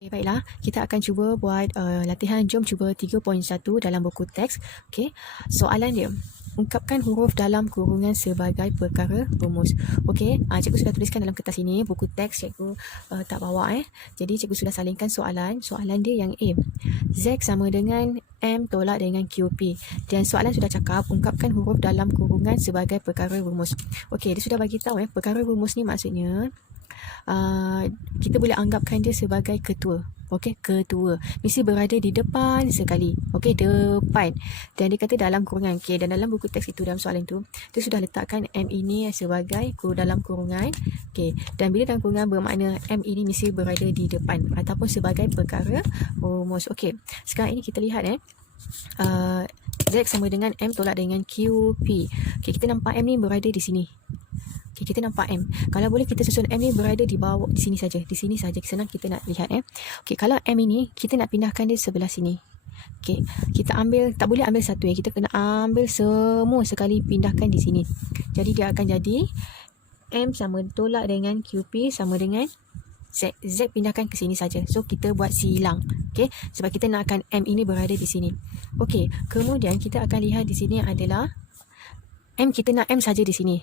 Okay, baiklah, kita akan cuba buat latihan. Jom cuba 3.1 dalam buku teks. Okay, soalan dia. Ungkapkan huruf dalam kurungan sebagai perkara rumus. Okey, cikgu sudah tuliskan dalam kertas ini, buku teks cikgu tak bawa Jadi cikgu sudah salingkan soalan. Soalan dia yang A. Z sama dengan M tolak dengan QP. Dan soalan sudah cakap, ungkapkan huruf dalam kurungan sebagai perkara rumus. Okey, dia sudah bagi tahu perkara rumus ni maksudnya kita boleh anggapkan dia sebagai ketua. Okey, ketua mesti berada di depan sekali. Okey, depan. Dan dia kata dalam kurungan. Okey, dan dalam buku teks itu, dalam soalan tu, dia sudah letakkan M ini sebagai dalam kurungan. Okey, dan bila dalam kurungan bermakna M ini mesti berada di depan ataupun sebagai perkara rumus. Okey, sekarang ini kita lihat Z sama dengan M tolak dengan QP. Okey, kita nampak M ni berada di sini. Okay, kita nampak M. Kalau boleh kita susun M ni berada di bawah, di sini saja. Di sini saja. Senang kita nak lihat Okey, kalau M ini kita nak pindahkan dia sebelah sini. Okey, kita ambil, tak boleh ambil satu kita kena ambil semua sekali, pindahkan di sini. Jadi dia akan jadi M sama tolak dengan QP sama dengan Z. Z pindahkan ke sini saja. So kita buat silang. Okey, sebab kita nakkan M ini berada di sini. Okey, kemudian kita akan lihat di sini adalah M, kita nak M saja di sini.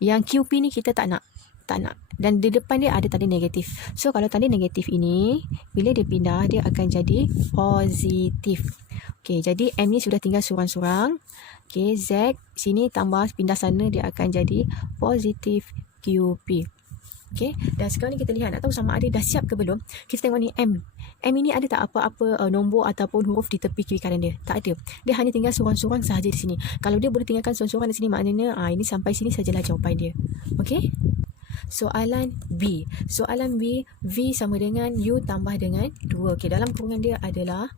Yang QP ni kita tak nak. Dan di depan dia ada tanda negatif. So kalau tanda negatif ini, bila dia pindah, dia akan jadi positif. Okey, jadi M ni sudah tinggal surang-surang. Okey, Z sini tambah pindah sana, dia akan jadi positif QP. Okey, dan sekarang ni kita lihat, nak tahu sama ada dah siap ke belum. Kita tengok ni M. M ini ada tak apa-apa nombor ataupun huruf di tepi kiri kanan dia? Tak ada. Dia hanya tinggal surang-surang sahaja di sini. Kalau dia boleh tinggalkan surang-surang di sini, maknanya ini sampai sini sajalah jawapan dia. Okey? Soalan B. Soalan B, V sama dengan U tambah dengan 2. Okey, dalam kurungan dia adalah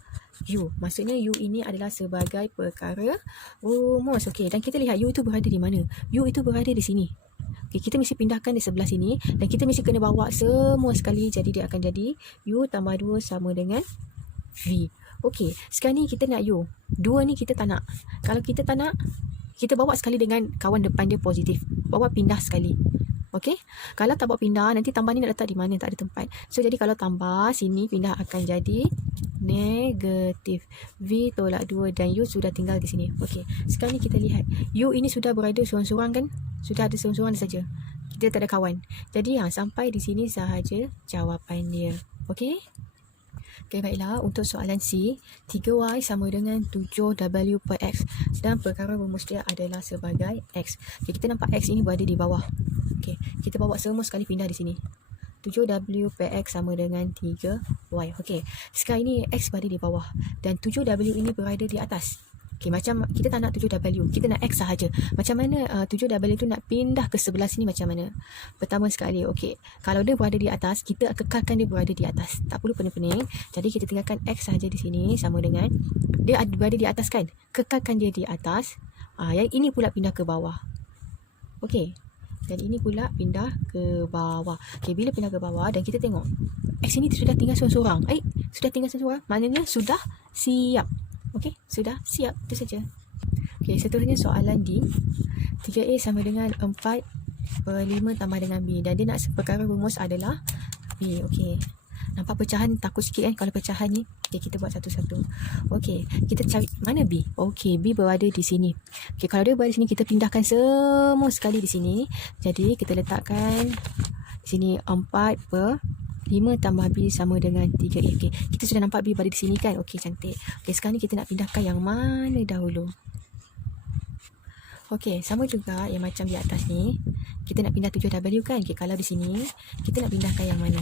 U. Maksudnya U ini adalah sebagai perkara rumus. Okey, dan kita lihat U itu berada di mana? U itu berada di sini. Okay, kita mesti pindahkan di sebelah sini dan kita mesti kena bawa semua sekali. Jadi dia akan jadi U tambah 2 sama dengan V. Okey, sekarang ni kita nak U. 2 ni kita tak nak. Kalau kita tak nak, kita bawa sekali dengan kawan depan dia positif. Bawa pindah sekali. Okey, kalau tak bawa pindah, nanti tambah ni nak letak di mana? Tak ada tempat. So jadi kalau tambah sini, pindah akan jadi negatif. V tolak 2 dan U sudah tinggal di sini. Okey, sekarang ni kita lihat. U ini sudah berada surang-surang kan? Sudah ada surang-surang saja. Kita tak ada kawan. Jadi sampai di sini sahaja jawapan dia. Okey? Okey, baiklah. Untuk soalan C, 3Y sama dengan 7W per X. Dan perkara rumus dia adalah sebagai X. Okay, kita nampak X ini berada di bawah. Okey, kita bawa semua sekali pindah di sini. 7W per X sama dengan 3Y. Okey, sekarang ini X berada di bawah. Dan 7W ini berada di atas. Okey, macam kita tak nak 7W, kita nak X sahaja. Macam mana 7W tu nak pindah ke sebelah sini macam mana? Pertama sekali, okey, kalau dia berada di atas, kita kekalkan dia berada di atas. Tak perlu pening-pening. Jadi kita tinggalkan X sahaja di sini sama dengan, dia berada di atas kan? Kekalkan dia di atas. Yang ini pula pindah ke bawah. Okey. Dan ini pula pindah ke bawah. Okey, bila pindah ke bawah dan kita tengok X ini sudah tinggal seorang-seorang. Sudah tinggal seorang-seorang. Maknanya sudah siap. Okey, sudah siap. Itu saja. Okey, seterusnya soalan D. 3A sama dengan 4/5 tambah dengan B. Dan dia nak perkara rumus adalah B. Okey. Nampak pecahan, takut sikit kan kalau pecahan ni. Okey, kita buat satu-satu. Okey, kita cari mana B. Okey, B berada di sini. Okey, kalau dia berada di sini, kita pindahkan semua sekali di sini. Jadi kita letakkan di sini 4/5 tambah B sama dengan 3A. Okey, kita sudah nampak B berada di sini kan. Okey, cantik. Okey, sekarang ni kita nak pindahkan yang mana dahulu? Okey, sama juga yang macam di atas ni. Kita nak pindah 7W kan. Okey, kalau di sini kita nak pindahkan yang mana?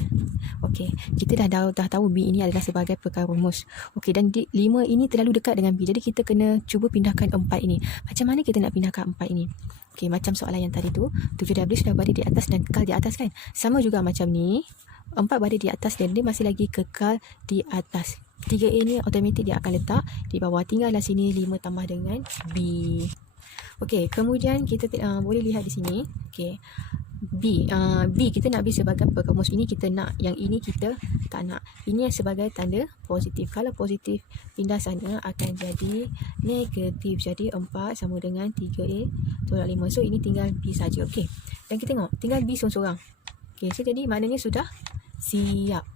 Okey, kita dah tahu B ini adalah sebagai perkara rumus. Okey, dan 5 ini terlalu dekat dengan B. Jadi kita kena cuba pindahkan 4 ini. Macam mana kita nak pindahkan 4 ini? Okey, macam soalan yang tadi tu, 7W sudah berada di atas dan kekal di atas kan. Sama juga macam ni. 4 berada di atas dan dia masih lagi kekal di atas. 3A ni automatik dia akan letak di bawah. Tinggallah sini 5 tambah dengan B. Okey, kemudian kita boleh lihat di sini. Okey, B kita nak B sebagai perkara rumus. Ini kita nak, yang ini kita tak nak. Ini yang sebagai tanda positif. Kalau positif, pindah sana akan jadi negatif. Jadi 4 sama dengan 3A tolak 5. So ini tinggal B saja. Okey, dan kita tengok tinggal B seorang-seorang. Okey, so jadi maknanya sudah siap.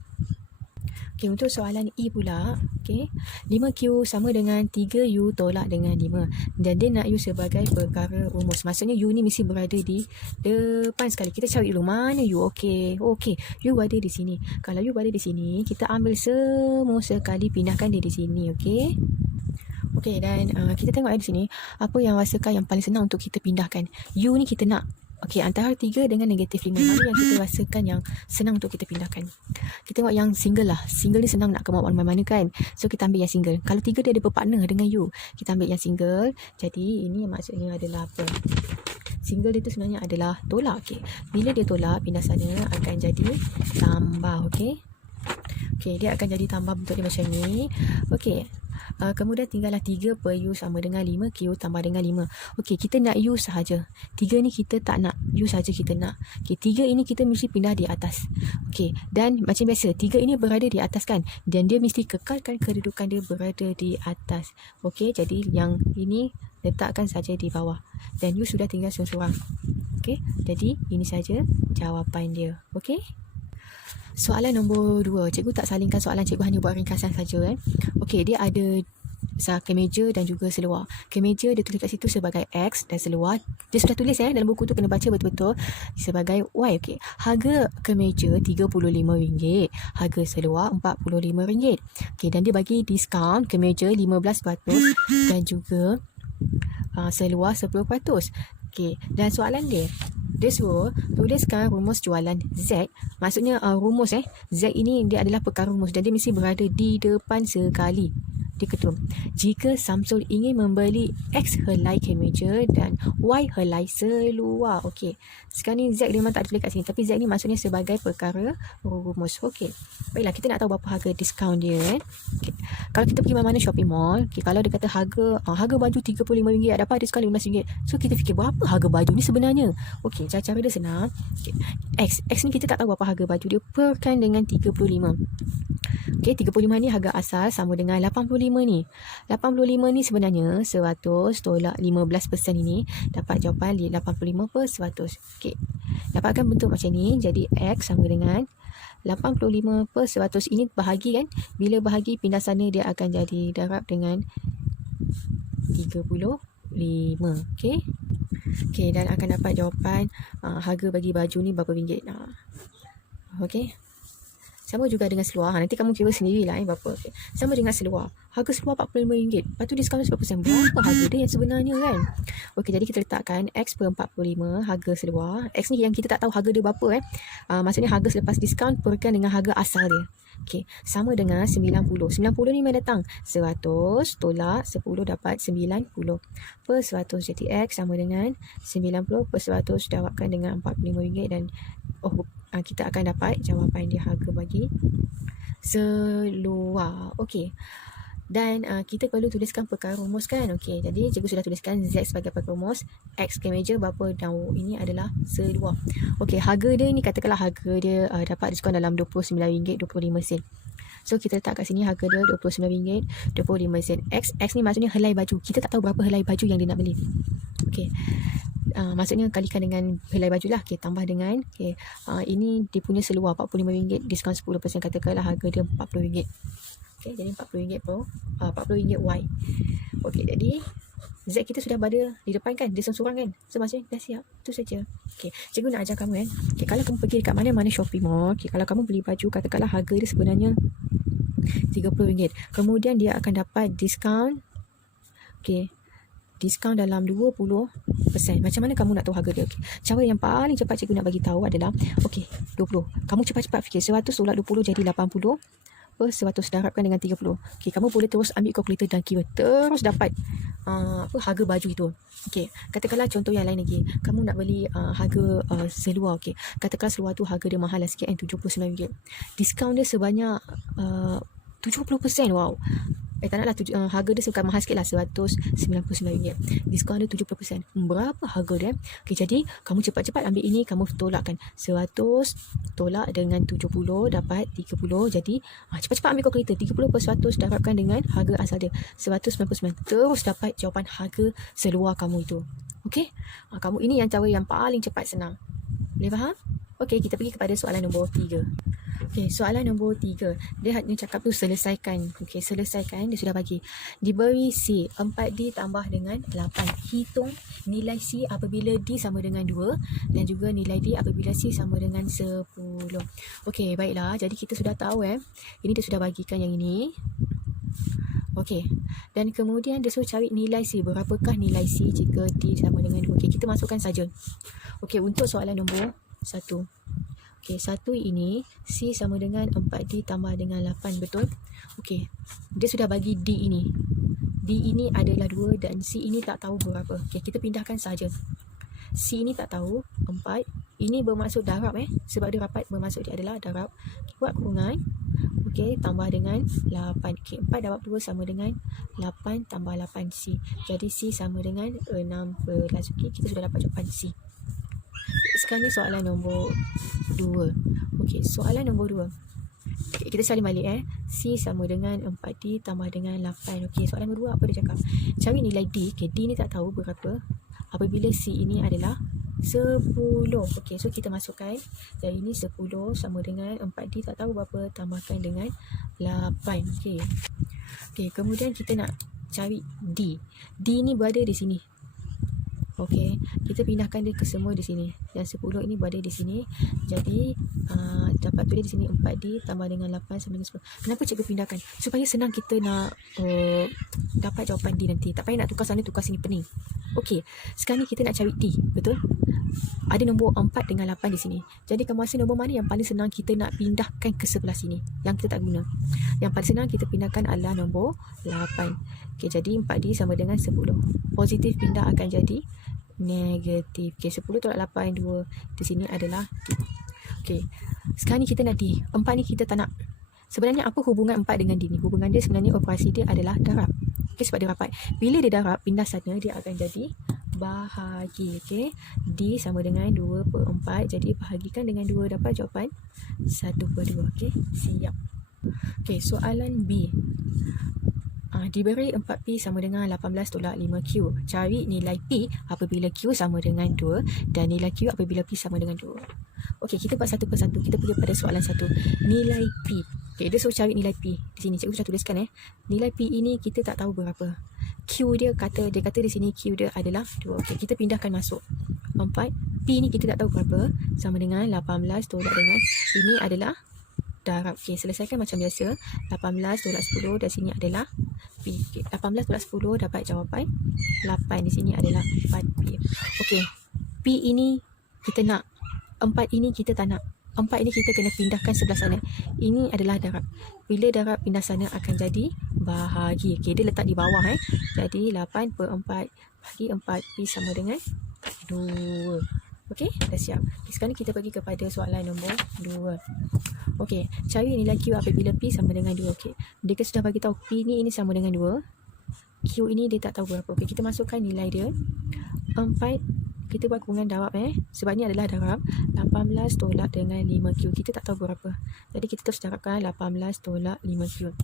Okey, untuk soalan E pula, okey, 5Q sama dengan 3U tolak dengan 5. Dan dia nak U sebagai perkara rumus. Maksudnya U ni mesti berada di depan sekali. Kita cari dulu mana U. Okey, U berada di sini. Kalau U berada di sini, kita ambil semua sekali, pindahkan dia di sini, okey. Okey, dan kita tengok di sini, apa yang rasakan yang paling senang untuk kita pindahkan. U ni kita nak. Okey, antara 3 dengan negatif 5. Mana yang kita rasakan yang senang untuk kita pindahkan. Kita tengok yang single lah. Single ni senang nak come out mana-mana kan. So, kita ambil yang single. Kalau 3 dia ada berpartner dengan U, kita ambil yang single. Jadi, ini maksudnya adalah apa? Single dia tu sebenarnya adalah tolak. Okey, bila dia tolak, pindah sana akan jadi tambah. Okey. Okey, dia akan jadi tambah bentuk dia macam ni. Okey. Kemudian tinggallah 3 per U sama dengan 5Q tambah dengan 5. Okey, kita nak U sahaja. 3 ni kita tak nak. U sahaja kita nak. Okey, 3 ini kita mesti pindah di atas. Okey, dan macam biasa, 3 ini berada di atas kan. Dan dia mesti kekalkan kedudukan dia berada di atas. Okey, jadi yang ini letakkan saja di bawah. Dan U sudah tinggal seorang-seorang. Okey, jadi ini saja jawapan dia. Okey. Soalan nombor 2. Cikgu tak salingkan soalan, cikgu hanya buat ringkasan saja. Okey, dia ada kemeja dan juga seluar. Kemeja dia tulis kat situ sebagai X dan seluar dia sudah tulis dalam buku tu, kena baca betul-betul sebagai Y. Okey, harga kemeja RM35, harga seluar RM45. Okey, dan dia bagi diskaun kemeja 15% dan juga seluar 10%. Okey, dan soalan dia suruh tuliskan rumus jualan Z. Maksudnya rumus Z ini dia adalah perkara rumus dan dia mesti berada di depan sekali. Dia ketum. Jika Samsul ingin membeli X helai kemeja dan Y helai seluar. Okey. Sekarang ni Z dia memang tak ada tulis kat sini. Tapi Z ni maksudnya sebagai perkara rumus. Okey. Baiklah, kita nak tahu berapa harga diskaun dia. Okay. Kalau kita pergi mana-mana shopping mall. Okay, kalau dia kata harga baju RM35, dapat diskaun RM15. So, kita fikir berapa harga baju ni sebenarnya? Okey, cara dia senang. Okay. X ni kita tak tahu berapa harga baju dia. Perkan dengan 35. Okey, 35 ni harga asal sama dengan 85 ni. 85 ni sebenarnya 100 tolak 15% ini dapat jawapan 85 per 100. Okey. Dapatkan bentuk macam ni. Jadi X sama dengan 85 per 100. Ini bahagi kan. Bila bahagi pindah sana dia akan jadi darab dengan 35. Okey. Okey, dan akan dapat jawapan harga bagi baju ni berapa ringgit. Okey. Sama juga dengan seluar. Nanti kamu kira sendirilah berapa. Okay. Sama dengan seluar. Harga seluar RM45. Lepas tu diskaun 10%. Berapa harga dia yang sebenarnya kan? Okey, jadi kita letakkan X per 45 harga seluar. X ni yang kita tak tahu harga dia berapa maksudnya harga selepas diskaun perkan dengan harga asal dia. Okey, sama dengan 90. 90 ni mana datang? 100 tolak 10 dapat 90 per 100. Jadi X sama dengan 90 per 100 dapatkan dengan RM45 dan kita akan dapat jawapan dia harga bagi seluar. Okey. Dan kita perlu tuliskan perkara rumus kan. Okey, jadi cikgu sudah tuliskan Z sebagai perkara rumus, X kemeja berapa dan ini adalah seluar. Okey, harga dia ni katakanlah harga dia dapat diskaun dalam RM29.25. So kita letak kat sini harga dia RM29.25. X ni maksudnya helai baju. Kita tak tahu berapa helai baju yang dia nak beli. Okey. Maksudnya kalikan dengan helai baju lah. Okay, tambah dengan ini dia punya seluar RM45, diskaun 10%, katakanlah harga dia RM40. Okay, jadi RM40 per RM40 Y. Okay, jadi Z kita sudah berada di depan kan, dia seorang kan. So maksudnya dah siap. Itu saja. Okay, cikgu nak ajar kamu okay, kalau kamu pergi dekat mana-mana shopping mall, okay, kalau kamu beli baju katakanlah harga dia sebenarnya RM30. Kemudian dia akan dapat diskaun. Okay, diskaun dalam 20%. Macam mana kamu nak tahu harga dia? Okay. Cara yang paling cepat cikgu nak bagi tahu adalah 20. Kamu cepat-cepat fikir 100 tolak 20 jadi 80 per 100 darabkan dengan 30. Okey, kamu boleh terus ambil kalkulator dan kira terus dapat harga baju itu. Okey, katakanlah contoh yang lain lagi. Kamu nak beli harga seluar. Okey, katakanlah seluar tu harga dia mahal sikit RM79. Diskaun dia sebanyak 70%. Wow. Tak naklah harga dia bukan mahal sikit lah, RM199. Diskaun dia 70%. Berapa harga dia? Okay, jadi kamu cepat-cepat ambil ini, kamu tolakkan 100 tolak dengan 70 dapat 30. Jadi cepat-cepat ambil kalkulator, 30 per 100 darabkan dengan harga asal dia RM199. Terus dapat jawapan harga seluar kamu itu. Okey, kamu ini yang cara yang paling cepat, senang. Boleh faham? Okey, kita pergi kepada soalan nombor 3. Okey, soalan nombor 3. Dia hanya cakap tu selesaikan. Okey, selesaikan. Dia sudah bagi. Diberi C, 4D tambah dengan 8. Hitung nilai C apabila D sama dengan 2 dan juga nilai D apabila C sama dengan 10. Okey, baiklah. Jadi kita sudah tahu ini dia sudah bagikan yang ini. Okey. Dan kemudian dia suruh cari nilai C. Berapakah nilai C jika D sama dengan 2? Okey, kita masukkan saja. Okey, untuk soalan nombor 1. Okey, 1 ini C sama dengan 4D tambah dengan 8, betul? Okey, dia sudah bagi D ini. D ini adalah 2 dan C ini tak tahu berapa. Okey, kita pindahkan saja. C ini tak tahu, 4. Ini bermaksud darab sebab dia rapat, bermaksud dia adalah darab. Buat kurungan. Okey, tambah dengan 8. Okey, 4 darab 2 sama dengan 8 tambah 8C. Jadi C sama dengan 16. Okey, kita sudah dapat jawapan C. Sekarang ni soalan nombor 2. Okey, soalan nombor 2. Okay, kita salin balik C sama dengan 4D tambah dengan 8. Okey, soalan nombor 2 apa dia cakap? Cari nilai D. Okey, D ni tak tahu berapa apabila C ini adalah 10. Okey, so kita masukkan yang ini 10 sama dengan 4D tak tahu berapa, tambahkan dengan 8. Okey. Okey, kemudian kita nak cari D. D ni berada di sini. Okey, kita pindahkan dia ke semua di sini. Yang 10 ini berada di sini. Jadi dapat tulis di sini 4D tambah dengan 8 sama dengan 10. Kenapa cikgu pindahkan? Supaya senang kita nak dapat jawapan D nanti. Tak payah nak tukar sana tukar sini, pening. Okey, sekarang ni kita nak cari D, betul? Ada nombor 4 dengan 8 di sini. Jadi kamu rasa nombor mana yang paling senang kita nak pindahkan ke sebelah sini, yang kita tak guna? Yang paling senang kita pindahkan adalah nombor 8. Okey, jadi 4D sama dengan 10. Positif pindah akan jadi negatif. Okey, 10 tolak 8, 2. Di sini adalah D. Okey, sekarang ni kita nak D. 4 ni kita tak nak. Sebenarnya apa hubungan 4 dengan D ni? Hubungan dia sebenarnya operasi dia adalah darab. Okey, sebab dia rapat. Bila dia darab, pindah sana dia akan jadi bahagi. Okey, D sama dengan 2/4. Jadi bahagikan dengan 2, dapat jawapan 1/2. Okey, siap. Okey, soalan B. Diberi 4P sama dengan 18 tolak 5Q. Cari nilai P apabila Q sama dengan 2 dan nilai Q apabila P sama dengan 2. Okey, kita buat satu persatu. Kita pergi pada soalan 1. Nilai P. Okey, dia suruh cari nilai P. Di sini cikgu sudah tuliskan Nilai P ini kita tak tahu berapa. Q dia kata di sini Q dia adalah 2. Okey, kita pindahkan masuk. 4. P ni kita tak tahu berapa. Sama dengan 18 tolak dengan ini adalah darab. Okey, selesaikan macam biasa. 18 tolak 10 dan sini adalah P. Okay, 18 tolak 10 dapat jawapan 8. Di sini adalah 4P. Okey, P ini kita nak. 4 ini kita tak nak. 4 ini kita kena pindahkan sebelah sana. Ini adalah darab. Bila darab pindah sana akan jadi bahagi. Okey, dia letak di bawah Jadi 8/4 bagi 4P sama dengan 2. Okey, dah siap. Sekarang kita pergi kepada soalan nombor 2. Okey, cari nilai Q apabila P sama dengan 2. Okey, dia sudah bagi tahu P ni sama dengan 2. Q ini dia tak tahu berapa. Okey, kita masukkan nilai dia. 4, kita buat kurungan darab sebab ni adalah darab. 18 tolak dengan 5Q. Kita tak tahu berapa. Jadi kita terus darabkan 18 tolak 5Q.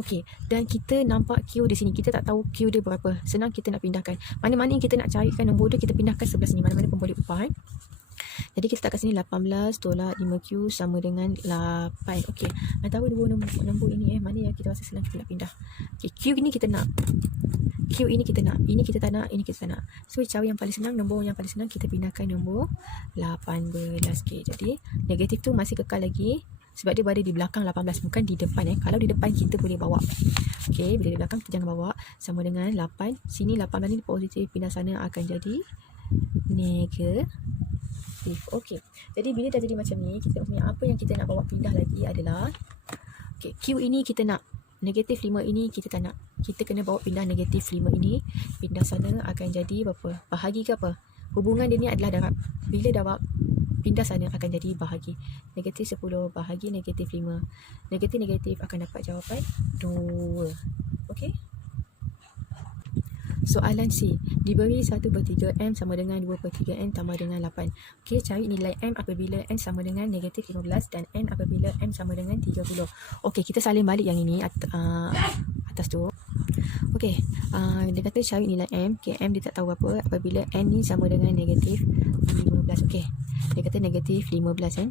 Okey, dan kita nampak Q di sini. Kita tak tahu Q dia berapa. Senang kita nak pindahkan. Mana-mana yang kita nak carikan nombor dia, kita pindahkan sebelah sini. Mana-mana pun boleh ubah Jadi kita letak kat sini 18 tolak 5Q sama dengan 8. Okey, antara dua nombor ini mana yang kita rasa senang kita nak pindah? Okey, Q ini kita nak. Q ini kita nak. Ini kita tak nak, ini kita tak nak. So cara yang paling senang, nombor yang paling senang kita pindahkan nombor 18. Okey, jadi negatif tu masih kekal lagi sebab dia berada di belakang 18, bukan di depan Kalau di depan kita boleh bawa. Okey, bila di belakang kita jangan bawa. Sama dengan 8. Sini 18 ni positif, pindah sana akan jadi negatif. Okey, jadi bila dah jadi macam ni, kita punya apa yang kita nak bawa pindah lagi adalah okey, Q ini kita nak. Negatif 5 ini kita tak nak. Kita kena bawa pindah negatif 5 ini. Pindah sana akan jadi berapa? Bahagi ke apa? Hubungan dia ni adalah darab. Bila darab, pindah sana akan jadi bahagi. Negatif 10 bahagi negatif 5. Negatif-negatif akan dapat jawapan 2. Okey? Soalan C. Diberi 1/3 M sama dengan 2/3 N tambah dengan 8. Okey, cari nilai M apabila N sama dengan negatif 15 dan N apabila M sama dengan 30. Okey, kita salin balik yang ini atas tu. Okey, dia kata cari nilai M. Okay, M dia tak tahu apa apabila N ni sama dengan negatif 15. Okey, Dia kata negatif 15 kan.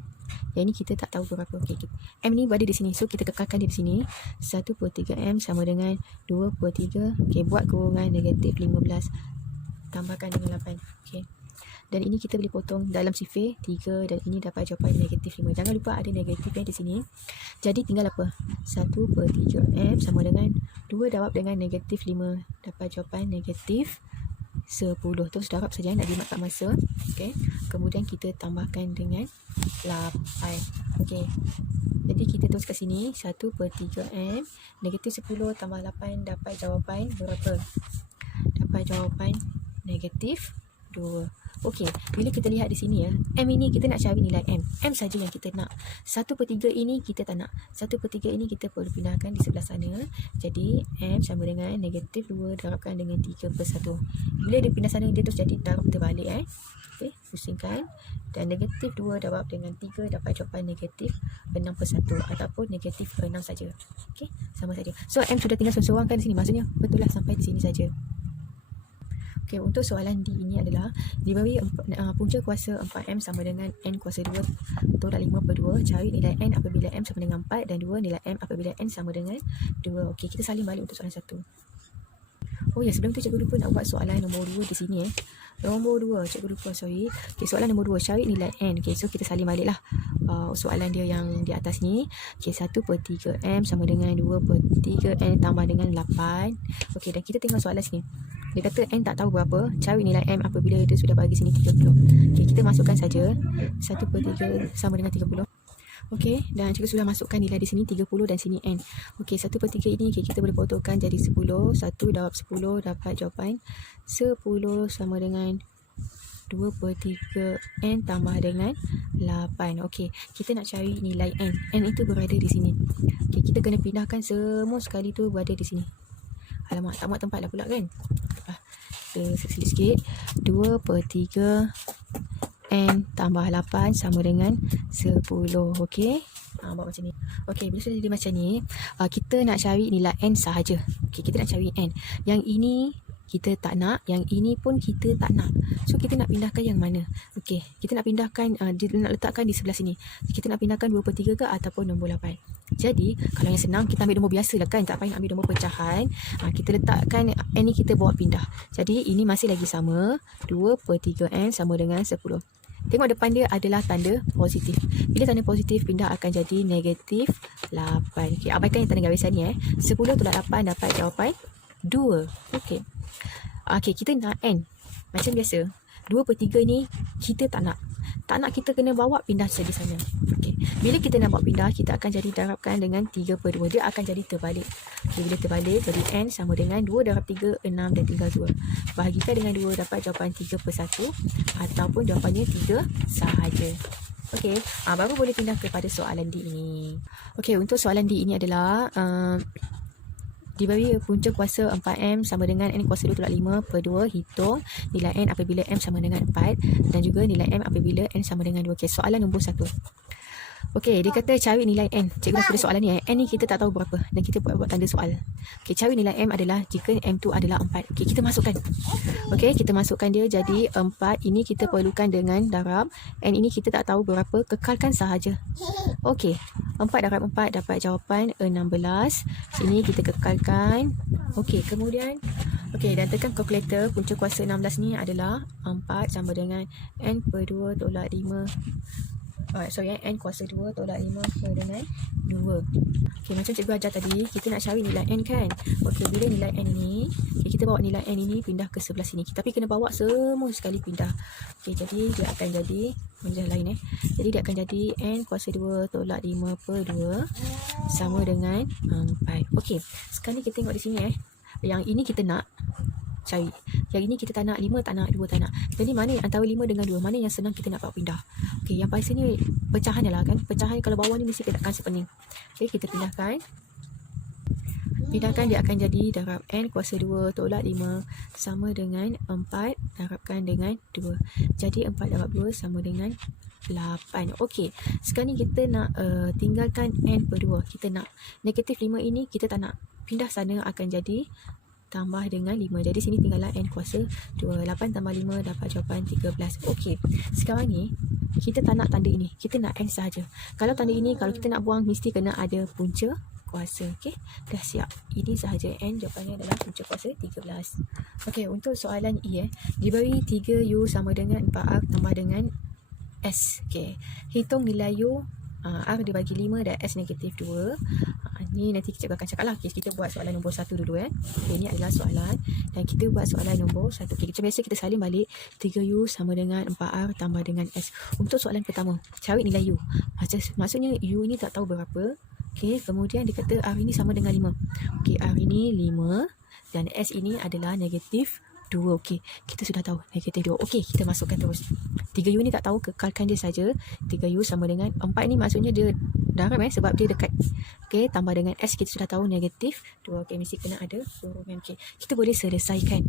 Yang ni kita tak tahu berapa. Okay, M ni berada di sini. So kita kekalkan dia di sini. 1/3M sama dengan 2/3. Okay, buat kurungan negatif 15. Tambahkan dengan 8. Okay. Dan ini kita boleh potong dalam sifir 3 dan ini dapat jawapan negatif 5. Jangan lupa ada negatif di sini. Jadi tinggal apa? 1/3M sama dengan 2 darab dengan negatif 5. Dapat jawapan negatif 10. Terus darab saja, nak dimakkan masa. Okay. Kemudian kita tambahkan dengan 8. Okay. Jadi kita terus ke sini. 1/3M negatif 10 tambah 8 dapat jawapan berapa? Dapat jawapan negatif 2. Okey, bila kita lihat di sini ya, M ini kita nak cari nilai M. M saja yang kita nak. 1/3 ini kita tak nak. 1/3 ini kita perlu pindahkan di sebelah sana. Jadi, M sama dengan negatif 2 darabkan dengan 3/1. Bila dia pindah sana, dia terus jadi darab terbalik. Okey, pusingkan. Dan negatif 2 darab dengan 3 dapat jawapan negatif 6/1 ataupun negatif 6 saja. Okey, sama saja. So, M sudah tinggal seorang kan di sini. Maksudnya, betul lah sampai di sini saja. Okay, untuk soalan D ini adalah diberi punca kuasa 4M sama dengan N kuasa 2 tolak 5/2. Cari nilai N apabila M sama dengan 4 dan 2 nilai M apabila N sama dengan 2. Okey, kita salin balik untuk soalan 1. Oh ya, sebelum tu cikgu lupa nak buat soalan nombor 2 di sini. Nombor 2, cikgu lupa, sorry. Okay, soalan nombor 2, cari nilai N. Okay, so kita salin balik lah soalan dia yang di atas ni. Okay, 1/3M sama dengan 2/3N tambah dengan 8. Okay, dan kita tengok soalan sini. Dia kata N tak tahu berapa, cari nilai M apabila dia sudah bagi sini 30. Okay, kita masukkan saja. 1/3 sama dengan 30. Okey, dan cikgu sudah masukkan nilai di sini 30 dan sini N. Okey, 1/3 ini kita boleh potongkan jadi 10. 1 darab 10 dapat jawapan 10 sama dengan 2/3N tambah dengan 8. Okey, kita nak cari nilai N. N itu berada di sini. Okey, kita kena pindahkan semua sekali tu berada di sini. Alamak, tak muat tempat lah pula kan. Kita selit sikit. 2/3 N tambah 8 sama dengan 10. Okey. Buat macam ni. Okey, bila sudah jadi macam ni, kita nak cari nilai N sahaja. Okey, kita nak cari N. Yang ini kita tak nak, yang ini pun kita tak nak. So kita nak pindahkan yang mana? Okey, kita nak pindahkan, dia nak letakkan di sebelah sini. Kita nak pindahkan 2/3 ke ataupun nombor 8. Jadi, kalau yang senang kita ambil nombor biasa lah kan, tak payah ambil nombor pecahan. Kita letakkan N ni kita bawa pindah. Jadi ini masih lagi sama, 2/3N sama dengan 10. Tengok depan dia adalah tanda positif. Bila tanda positif, pindah akan jadi negatif 8. Okey, abaikan yang tanda garisan ni 10 tolak 8 dapat jawapan 2. Okey. Okey, kita nak N. Macam biasa, 2/3 ni kita tak nak. Tak nak, kita kena bawa pindah saja sana. Okey. Bila kita nak bawa pindah, kita akan jadi darabkan dengan 3/2. Dia akan jadi terbalik. Okey, bila terbalik, jadi N sama dengan 2 darab 3, 6 dan tinggal 2. Bahagikan dengan 2 dapat jawapan 3/1 ataupun jawapannya 3 sahaja. Okey, baru boleh pindah kepada soalan D ini. Okey, untuk soalan D ini adalah diberi punca kuasa 4M sama dengan N kuasa 2 tolak 5/2. Hitung nilai N apabila M sama dengan 4 dan juga nilai M apabila N sama dengan 2. Okay, soalan nombor 1. Okey, dia kata cari nilai N. Cikgu dah tulis soalan ni N ni kita tak tahu berapa dan kita buat tanda soal. Okey, cari nilai M adalah jika M tu adalah 4. Okey, kita masukkan. Okey, kita masukkan dia jadi 4. Ini kita perlukan dengan darab. N ini kita tak tahu berapa, kekalkan sahaja. Okey, 4 darab 4 dapat jawapan 16. Sini kita kekalkan. Okey, kemudian dan tekan kalkulator. Punca kuasa 16 ni adalah 4 sama dengan N/2 tolak 5. N kuasa 2 tolak 5 dengan 2. Okey, macam cikgu ajar tadi, kita nak cari nilai N kan. Okey, bila nilai N ini, kita bawa nilai N ini pindah ke sebelah sini. Tapi kena bawa semua sekali pindah. Okey, jadi dia akan jadi macam lain Jadi dia akan jadi N kuasa 2 tolak 5/2 sama dengan 4. Okey, sekarang ni kita tengok di sini Yang ini kita nak cari. Yang ini kita tak nak, 5 tak nak, 2 tak nak. Jadi mana antara 5 dengan 2, mana yang senang kita nak bawa pindah? Okey, yang paling sini pecahan lah kan. Pecahan kalau bawah ni mesti kita tekan sepening. Okey, kita pindahkan. Pindahkan, dia akan jadi darab N kuasa 2 tolak 5 sama dengan 4 darabkan dengan 2. Jadi 4 darab 2 sama dengan 8. Okey, sekarang ni kita nak tinggalkan N/2. Kita nak negatif 5 ini kita tak nak. Pindah sana akan jadi tambah dengan 5. Jadi sini tinggallah n kuasa 2. 8 tambah 5 dapat jawapan 13. Okey. Sekarang ni kita tak nak tanda ini. Kita nak n sahaja. Kalau tanda ini, kalau kita nak buang, mesti kena ada punca kuasa. Okey. Dah siap. Ini sahaja n. Jawapannya adalah punca kuasa 13. Okey, untuk soalan E diberi 3U sama dengan 4R tambah dengan S. Okey. Hitung nilai U. R dibagi 5 dan S negatif 2. Ni nanti kita akan cakap lah. Okay, kita buat soalan nombor 1 dulu. Okay, ini adalah soalan. Dan kita buat soalan nombor 1. Okay, macam biasa kita salin balik. 3U sama dengan 4R tambah dengan S. Untuk soalan pertama, cari nilai U. Maksudnya U ni tak tahu berapa. Okay, kemudian dia kata R ini sama dengan 5. Okay, R ini 5. Dan S ini adalah negatif 2. Okey, kita sudah tahu negatif 2. Okey, kita masukkan terus. 3U ni tak tahu, kekalkan dia saja. 3U sama dengan 4 ni maksudnya dia darab sebab dia dekat. Okey, tambah dengan S kita sudah tahu negatif 2. Okey, mesti kena ada kurungan. Okey, kita boleh selesaikan.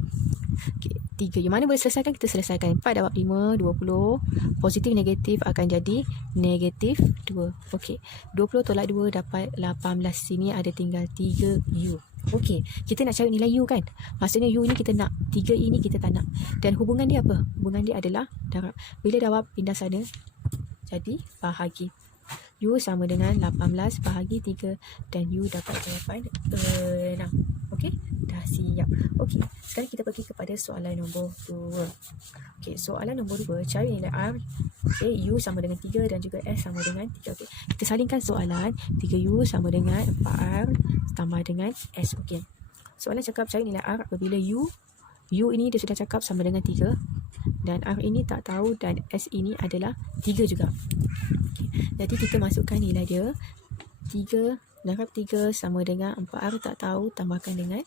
Okey, 3U mana boleh selesaikan, kita selesaikan. 4 dapat 5, 20. Positif negatif akan jadi negatif 2. Okey, 20 tolak 2 dapat 18. Sini ada tinggal 3U. Okey, kita nak cari nilai U kan. Maksudnya U ni kita nak, 3 ini kita tak nak. Dan hubungan dia apa? Hubungan dia adalah darab. Bila darab pindah sana, jadi bahagi. U sama dengan 18 bahagi 3 dan U dapat jawapan 6. Okey, dah siap. Okey, sekarang kita pergi kepada soalan nombor 2. Okey, soalan nombor 2, cari nilai R. Okey, U sama dengan 3 dan juga S sama dengan 3. Okey, kita salingkan soalan. 3U sama dengan 4R tambah dengan S. Okey, soalan cakap cari nilai R apabila U ini dia sudah cakap sama dengan 3 dan R ini tak tahu dan S ini adalah 3 juga. Okay. Jadi kita masukkan nilai dia. 3 darab 3 sama dengan 4R tak tahu tambahkan dengan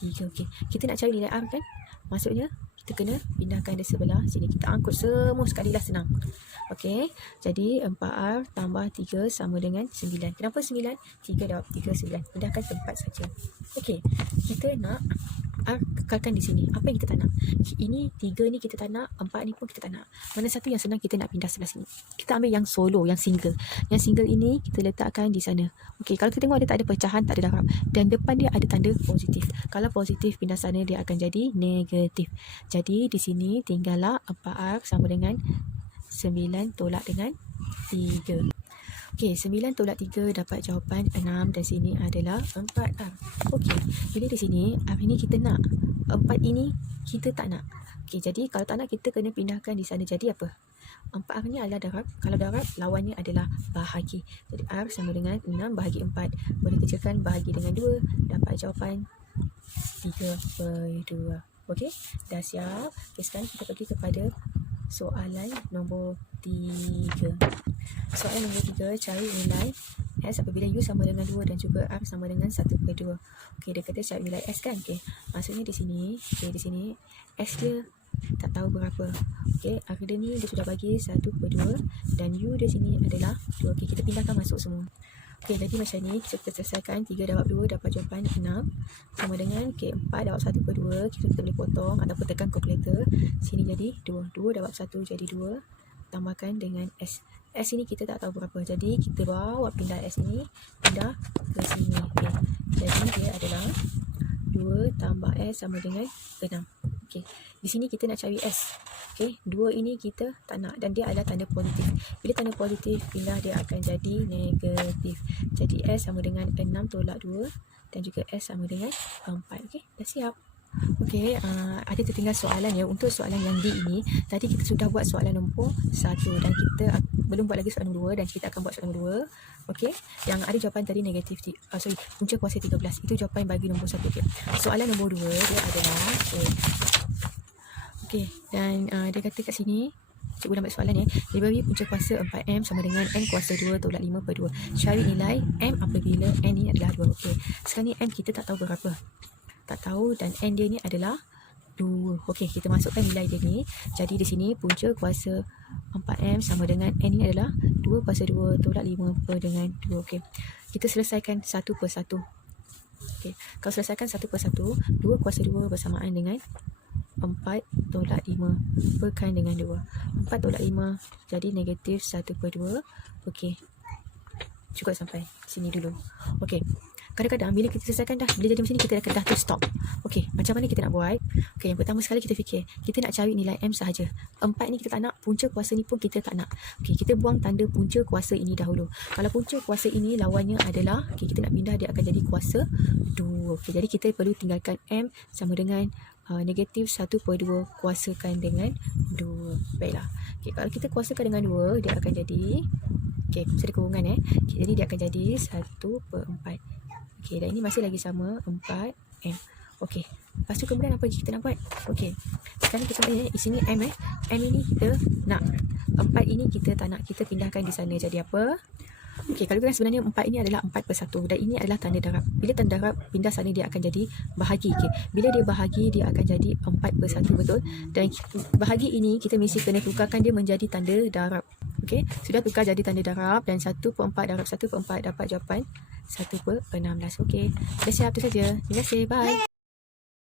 3. Okey, kita nak cari nilai R kan. Maksudnya kita kena pindahkan di sebelah sini. Kita angkut semua sekali lah, senang. Okey, jadi 4R tambah 3 sama dengan 9. Kenapa 9? 3 dapat 3, 9. Pindahkan tempat saja. Okey, kita nak R kekalkan di sini. Apa yang kita tak nak? Ini 3 ni kita tak nak, 4 ni pun kita tak nak. Mana satu yang senang kita nak pindah sebelah sini? Kita ambil yang solo, yang single. Yang single ini kita letakkan di sana. Okey, kalau kita tengok dia tak ada pecahan, tak ada darab. Dan depan dia ada tanda positif. Kalau positif pindah sana dia akan jadi negatif. Jadi di sini tinggallah 4R sama dengan 9 tolak dengan 3. Okey, 9 tolak 3 dapat jawapan 6 dan sini adalah 4R. Okey, bila di sini R ini kita nak, 4 ini kita tak nak. Okey, jadi kalau tak nak kita kena pindahkan di sana. Jadi apa? 4R ni adalah darab. Kalau darab, lawannya adalah bahagi. Jadi R sama dengan 6 bahagi 4. Boleh kerjakan bahagi dengan 2. Dapat jawapan 3/2. Okey, dah siap. Okey, sekarang kita pergi kepada soalan nombor 3. Soalan nombor 3, cari nilai S apabila U sama dengan 2 dan juga R sama dengan 1/2. Okey, dia kata cari nilai S kan. Okey, maksudnya di sini, okey, di sini S dia tak tahu berapa. Okey, R dia ni dia sudah bagi 1/2 dan U dia sini adalah 2. Okey, kita pindahkan masuk semua. Okey, jadi macam ni kita selesaikan. 3 dapat 2 dapat jawapan 6 sama dengan, okey, 4 dapat 1/2. Kita boleh potong ataupun tekan kalkulator. Sini jadi 2. 2 dapat 1 jadi 2. Tambahkan dengan S. S ini kita tak tahu berapa. Jadi kita bawa pindah S ini pindah ke sini. Okay. Jadi dia adalah 2 tambah S sama dengan 6. Okey, di sini kita nak cari S. Okey, 2 ini kita tak nak dan dia adalah tanda positif. Bila tanda positif pindah dia akan jadi negatif. Jadi S sama dengan 6 tolak 2 dan juga S sama dengan 4. Okey, dah siap. Okey, ada tertinggal soalan ya. Untuk soalan yang D ini, tadi kita sudah buat soalan nombor 1 dan kita belum buat lagi soalan nombor 2 dan kita akan buat soalan nombor 2. Okey, yang ada jawapan tadi negatif, punca kuasa 13. Itu jawapan bagi nombor 1. Okay. Soalan nombor 2 dia adalah okey, dan dia kata kat sini, cikgu nak buat soalan ya. Dia bagi punca kuasa 4M sama dengan N kuasa 2 tolak 5/2. Cari nilai M apabila N ni adalah 2. Okey, sekarang ni M kita tak tahu berapa. Tak tahu dan N dia ni adalah 2. Okey, kita masukkan nilai dia ni. Jadi di sini punca kuasa 4M sama dengan N ni adalah 2 kuasa 2 tolak 5 dengan 2. Okey, kita selesaikan satu per satu. Okey, kalau selesaikan satu per satu, 2 kuasa 2 bersamaan dengan 4 tolak 5 perkan dengan 2. 4 tolak 5 jadi negatif 1/2. Okey, cukup sampai sini dulu. Okey, kadang-kadang bila kita selesaikan dah, bila jadi macam ni, kita akan dah stop. Okey, macam mana kita nak buat? Okey, yang pertama sekali kita fikir, kita nak cari nilai M sahaja. 4 ni kita tak nak, punca kuasa ni pun kita tak nak. Okey, kita buang tanda punca kuasa ini dahulu. Kalau punca kuasa ini lawannya adalah, okey, kita nak pindah, dia akan jadi kuasa 2. Okey, jadi kita perlu tinggalkan M sama dengan negatif 1/2 kuasakan dengan 2. Baiklah. Okey, kalau kita kuasakan dengan 2, dia akan jadi, okey, mesti ada kurungan okey, jadi dia akan jadi 1/4. Okey, dan ini masih lagi sama 4M. Okey, lepas tu kemudian apa kita nak buat? Okey, sekarang kita tanya di sini M M ini kita nak, 4 ini kita tak nak, kita pindahkan di sana, jadi apa? Okey, kalau kan sebenarnya 4 ini adalah 4/1 dan ini adalah tanda darab. Bila tanda darab pindah sana, dia akan jadi bahagi. Okey, bila dia bahagi, dia akan jadi 4/1, betul? Dan bahagi ini kita mesti kena tukarkan dia menjadi tanda darab. Okey, sudah tukar jadi tanda darab dan 1/4 darab 1/4 dapat jawapan 1/16. Okey, dah siap, tu saja. Terima kasih, bye.